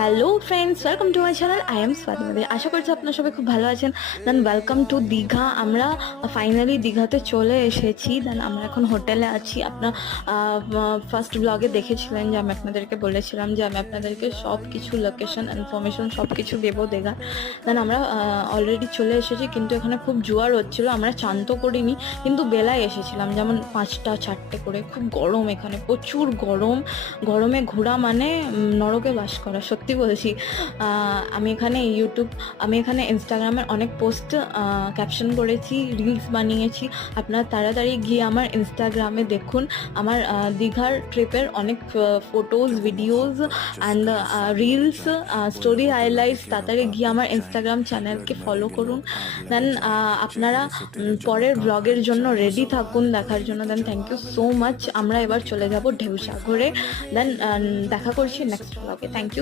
Hello friends, welcome to my channel. I am Swatimadi. আশা করছি আপনারা সবাই খুব ভালো আছেন। Then welcome to Digha. আমরা ফাইনালি দীঘাতে চলে এসেছি। দেন আমরা এখন হোটেলে আছি। আপনার ফার্স্ট ব্লগে দেখেছিলেন যে আমি আপনাদেরকে বলেছিলাম যে আমি আপনাদেরকে সব কিছু লোকেশন ইনফরমেশন সব কিছু দেবো দীঘা। দেন আমরা অলরেডি চলে এসেছি, কিন্তু এখানে খুব জোয়ার হচ্ছিলো। আমরা চান তো করিনি, কিন্তু বেলায় এসেছিলাম, যেমন 5টা 4টে করে। খুব গরম, এখানে প্রচুর গরম। গরমে ঘোরা মানে নরকে বাস করা, সত্যি বলছি। আমি এখানে ইনস্টাগ্রামের অনেক পোস্ট ক্যাপশন করেছি, রিলস বানিয়েছি। আপনারা তাড়াতাড়ি গিয়ে আমার ইনস্টাগ্রামে দেখুন আমার দীঘার ট্রিপের অনেক photos, videos and reels, story highlights. তাড়াতাড়ি গিয়ে আমার ইনস্টাগ্রাম চ্যানেলকে ফলো করুন। দেন আপনারা পরের ব্লগের জন্য রেডি থাকুন দেখার জন্য। দেন থ্যাংক ইউ সো মাচ। আমরা এবার চলে যাব ঢেউসাগরে। দেন দেখা করছি নেক্সট ব্লগে। Thank you.